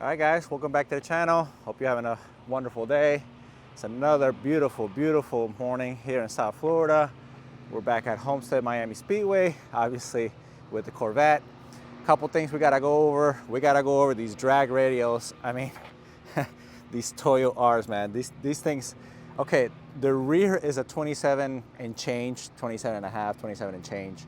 All right, guys, welcome back to the channel. Hope you're having a wonderful day. It's another beautiful, beautiful morning here in South Florida. We're back at Homestead Miami Speedway, obviously with the Corvette. A couple things we gotta go over. We gotta go over these drag radials. I mean, these TOYO R's, man. These things, okay, the rear is a 27 and change, 27 and a half, 27 and change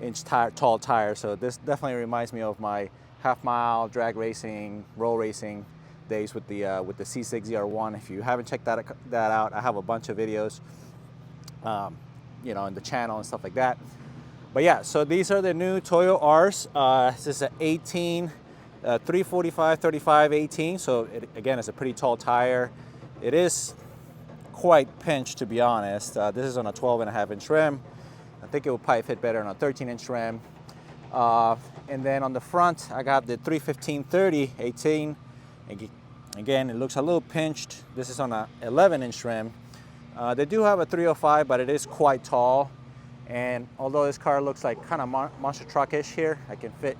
inch tire, tall tire. So this definitely reminds me of my half-mile drag racing, roll racing days with the C6 ZR1. If you haven't checked that out, I have a bunch of videos, you know, in the channel and stuff like that. But yeah, so these are the new TOYO R's. This is an 18, 345, 35, 18. So again, it's a pretty tall tire. It is quite pinched, to be honest. This is on a 12.5-inch rim. I think it would probably fit better on a 13-inch rim. And then on the front, I got the 315/30 18. Again, it looks a little pinched. This is on a 11-inch rim. They do have a 305, but it is quite tall. And although this car looks like kind of monster truckish here, I can fit,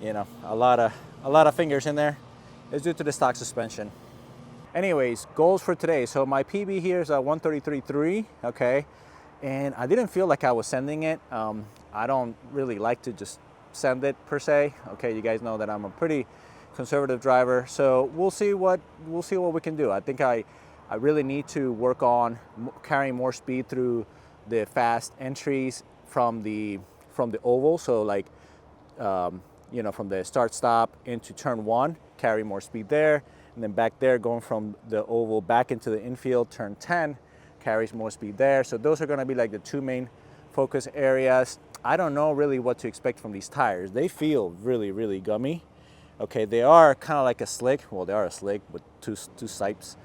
you know, a lot of fingers in there. It's due to the stock suspension. Anyways, goals for today. So my PB here is a 133.3, okay? And I didn't feel like I was sending it. I don't really like to just send it per se. Okay, you guys know that I'm a pretty conservative driver. So we'll see what we can do. I think I really need to work on carrying more speed through the fast entries from the oval. So like, you know, from the start stop into turn 1, carry more speed there. And then back there, going from the oval back into the infield, turn 10, carries more speed there. So those are gonna be like the two main focus areas. I don't know really what to expect from these tires. They feel really, really gummy. Okay, they are kind of like a slick. Well, they are a slick with two sipes.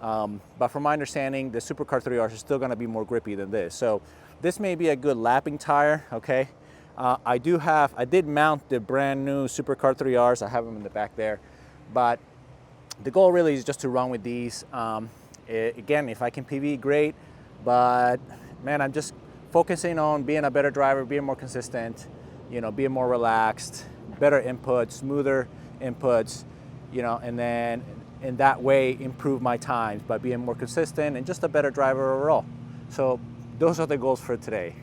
But from my understanding, the SuperCar 3Rs are still gonna be more grippy than this. So this may be a good lapping tire, okay? I did mount the brand new SuperCar 3Rs. I have them in the back there. But the goal really is just to run with these. Again, if I can PV, great. But man, I'm just focusing on being a better driver, being more consistent, you know, being more relaxed, better inputs, smoother inputs, you know, and then in that way improve my times by being more consistent and just a better driver overall. So those are the goals for today.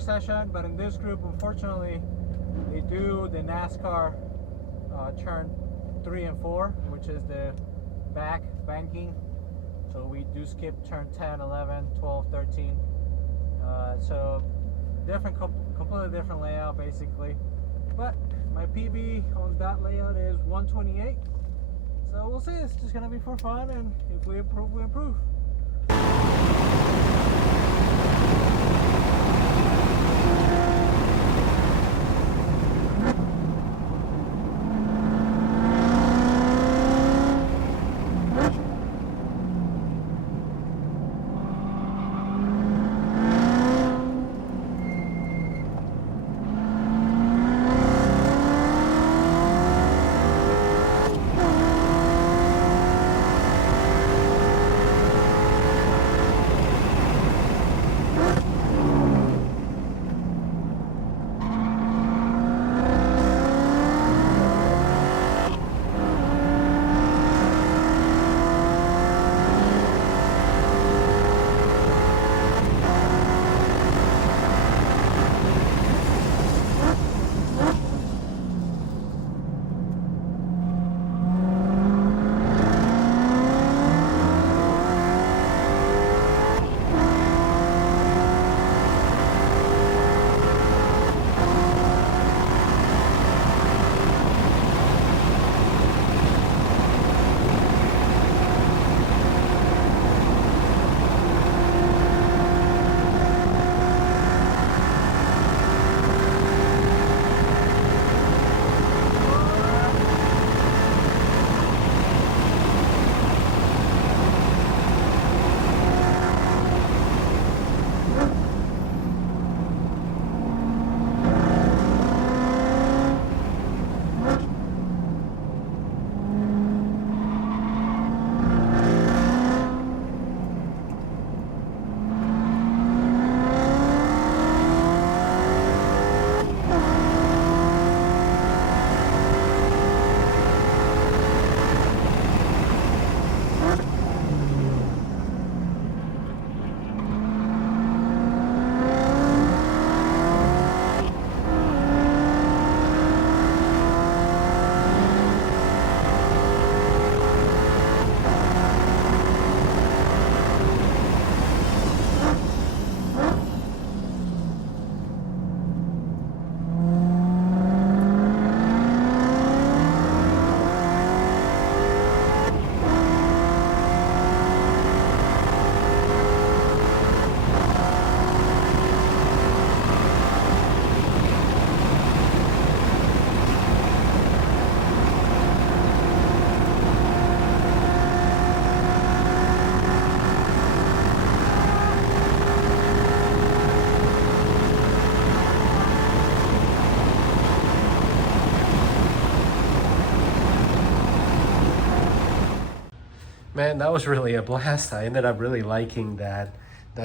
NASCAR session, but in this group, unfortunately, they do the NASCAR turn 3 and 4, which is the back banking. So we do skip turn 10, 11, 12, 13. So completely different layout basically. But my PB on that layout is 128. So we'll see. It's just gonna be for fun, and if we improve, we improve. Man, that was really a blast. I ended up really liking that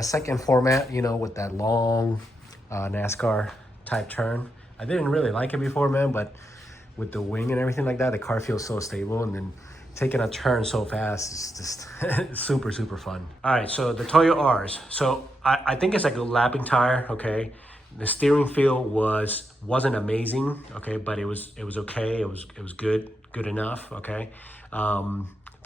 second format, you know, with that long NASCAR type turn. I didn't really like it before, man, but with the wing and everything like that, the car feels so stable, and then taking a turn so fast is just super, super fun. All right, so the TOYO R's. So I think it's like a lapping tire, okay? The steering feel wasn't amazing, okay, but it was okay. It was good enough, okay?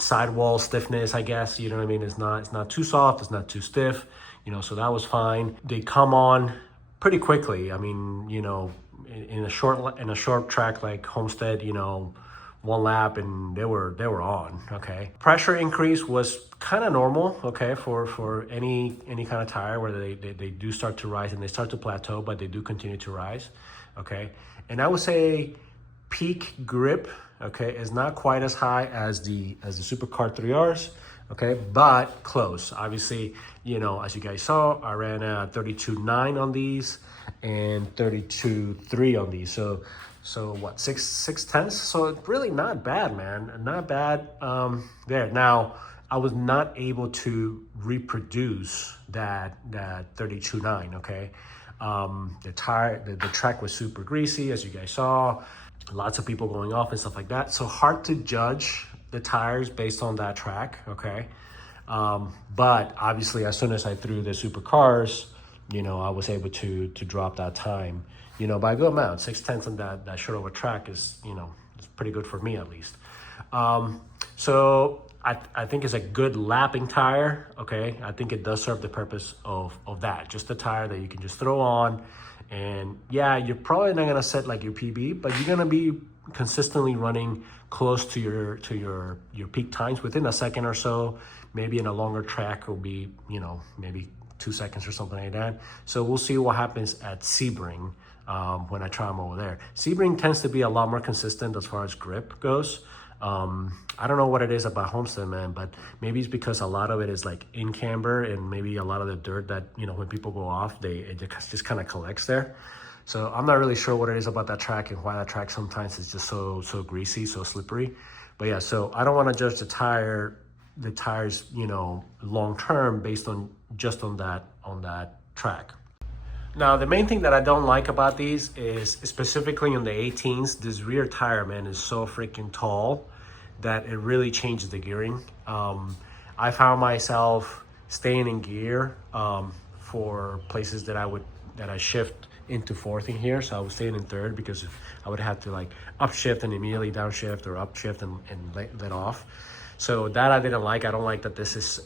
Sidewall stiffness, I guess, you know what I mean? It's not too soft, it's not too stiff, you know, so that was fine. They come on pretty quickly. I mean, you know, in a short track like Homestead, you know, one lap and they were on, okay? Pressure increase was kind of normal, okay, for any kind of tire where they do start to rise and they start to plateau, but they do continue to rise, okay? And I would say peak grip, okay, is not quite as high as the SuperCar 3Rs, okay, but close. Obviously, you know, as you guys saw, I ran a 32.9 on these and 32.3 on these. So what, 6/10? So it's really not bad, man. Not bad there. Now, I was not able to reproduce that 32.9, okay? The track was super greasy, as you guys saw. Lots of people going off and stuff like that. So hard to judge the tires based on that track, okay? But obviously, as soon as I threw the SuperCars you know, I was able to drop that time, you know, by a good amount. 6/10 on that short of a track is, you know, it's pretty good for me at least. So I think it's a good lapping tire, okay? I think it does serve the purpose of that. Just a tire that you can just throw on. And yeah, you're probably not gonna set like your PB, but you're gonna be consistently running close to your peak times within a second or so. Maybe in a longer track will be, you know, maybe 2 seconds or something like that. So we'll see what happens at Sebring when I try them over there. Sebring tends to be a lot more consistent as far as grip goes. I don't know what it is about Homestead, man, but maybe it's because a lot of it is like in camber, and maybe a lot of the dirt that, you know, when people go off, it just kind of collects there. So I'm not really sure what it is about that track and why that track sometimes is just so greasy, so slippery. But yeah, so I don't want to judge the tires, you know, long term based on just on that track. Now, the main thing that I don't like about these is specifically on the 18s, this rear tire, man, is so freaking tall that it really changes the gearing. I found myself staying in gear for places that I shift into fourth in here. So I was staying in third because I would have to like upshift and immediately downshift, or upshift and let off. So that I didn't like. I don't like that this is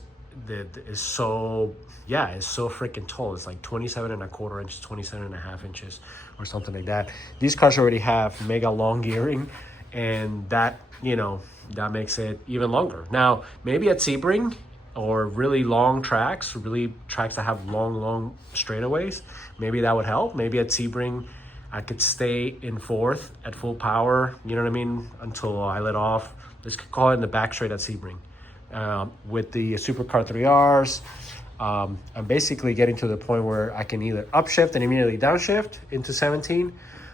so, yeah, it's so freaking tall. It's like 27.25 inches, 27.5 inches or something like that. These cars already have mega long gearing, and that, you know, that makes it even longer. Now, maybe at Sebring or really long tracks, really tracks that have long straightaways, maybe that would help. Maybe at Sebring, I could stay in fourth at full power, you know what I mean, until I let off. Let's call it in the back straight at Sebring. With the SuperCar 3Rs, I'm basically getting to the point where I can either upshift and immediately downshift into 17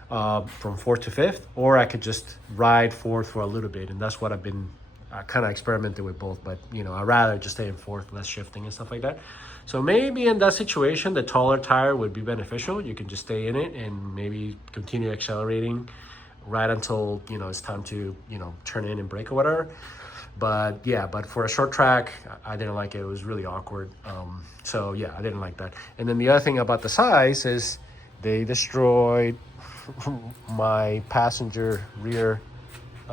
from fourth to fifth, or I could just ride fourth for a little bit. And that's what I've been kind of experimenting with both. But, you know, I'd rather just stay in fourth, less shifting and stuff like that. So maybe in that situation, the taller tire would be beneficial. You can just stay in it and maybe continue accelerating right until, you know, it's time to, you know, turn in and brake or whatever. But yeah, but for a short track, I didn't like it. It was really awkward. So yeah, I didn't like that. And then the other thing about the size is they destroyed my passenger rear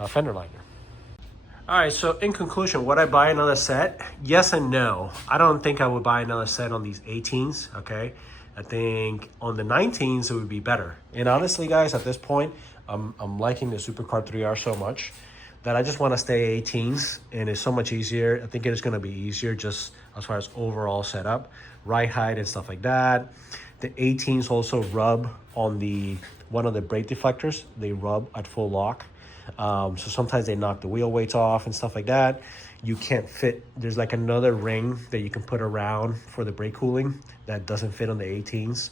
fender liner. All right, so in conclusion, would I buy another set? Yes and no. I don't think I would buy another set on these 18s, okay? I think on the 19s, it would be better. And honestly, guys, at this point, I'm liking the SuperCar 3R so much that I just want to stay 18s, and it's so much easier. I think it is going to be easier just as far as overall setup, ride height and stuff like that. The 18s also rub on one of the brake deflectors. They rub at full lock. So sometimes they knock the wheel weights off and stuff like that. You can't fit, there's like another ring that you can put around for the brake cooling that doesn't fit on the 18s.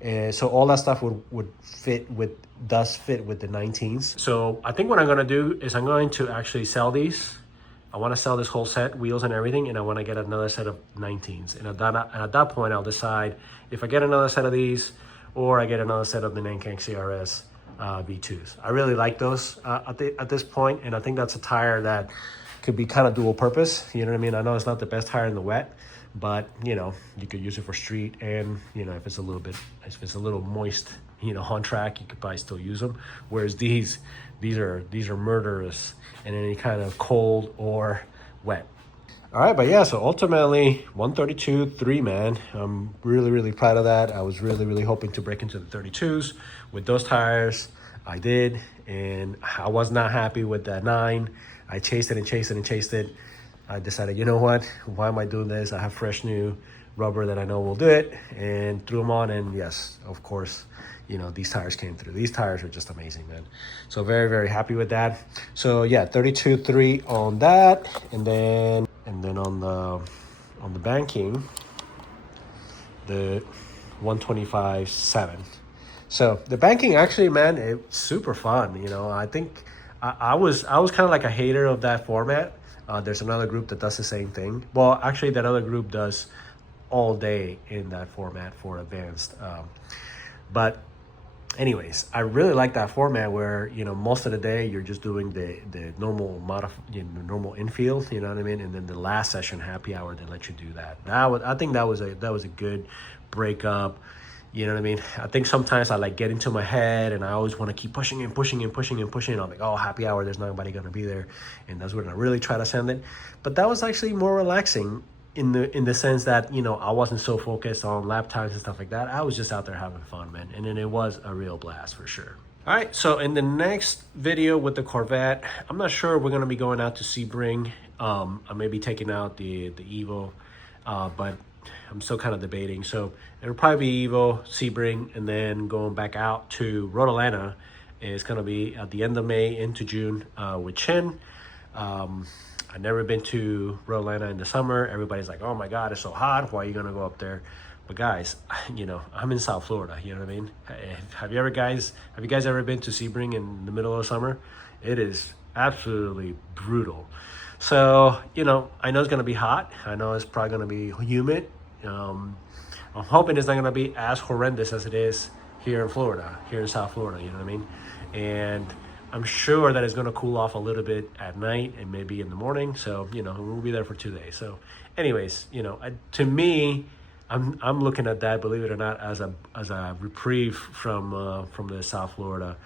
And so all that stuff does fit with the 19s. So I think what I'm gonna do is I'm going to actually sell these. I wanna sell this whole set, wheels and everything, and I wanna get another set of 19s. And at that point, I'll decide if I get another set of these or I get another set of the Nankang CRS V2s. I really like those at this point, and I think that's a tire that could be kind of dual purpose. You know what I mean? I know it's not the best tire in the wet, but you know, you could use it for street, and you know, if it's a little moist, you know, on track, you could probably still use them. Whereas these are murderous in any kind of cold or wet. All right, but yeah, so ultimately 132.3, man. I'm really proud of that. I was really hoping to break into the 32s with those tires. I did, and I was not happy with that 9. I chased it. I decided, you know what? Why am I doing this? I have fresh new rubber that I know will do it, and threw them on, and yes, of course, you know, these tires came through. These tires are just amazing, man. So very happy with that. So yeah, 32.3 on that, and then on the banking, the 125.7. So the banking, actually, man, it's super fun. You know, I think I was kind of like a hater of that format. There's another group that does the same thing. Well, actually, that other group does all day in that format for advanced. But anyways, I really like that format where, you know, most of the day you're just doing the normal normal infield, you know what I mean? And then the last session, happy hour, they let you do that. I think that was a good breakup. You know what I mean? I think sometimes I like get into my head and I always want to keep pushing and pushing and pushing and pushing. I'm like, oh, happy hour, there's nobody going to be there. And that's when I really try to send it. But that was actually more relaxing in the sense that, you know, I wasn't so focused on lap times and stuff like that. I was just out there having fun, man. And then it was a real blast for sure. All right, so in the next video with the Corvette, I'm not sure we're going to be going out to Sebring. I may be taking out the Evo, but I'm still kind of debating. So it'll probably be Evo, Sebring, and then going back out to Road Atlanta. It's going to be at the end of May into June with Chin. I've never been to Road Atlanta in the summer. Everybody's like, oh my God, it's so hot. Why are you going to go up there? But guys, you know, I'm in South Florida. You know what I mean? Have you guys ever been to Sebring in the middle of summer? It is absolutely brutal. So, you know, I know it's going to be hot. I know it's probably going to be humid. I'm hoping it's not going to be as horrendous as it is here in Florida, here in South Florida, you know what I mean? And I'm sure that it's going to cool off a little bit at night and maybe in the morning. So, you know, we'll be there for 2 days. So anyways, you know, to me, I'm looking at that, believe it or not, as a reprieve from the South Florida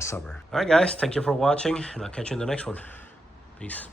summer. All right, guys, thank you for watching, and I'll catch you in the next one. Peace.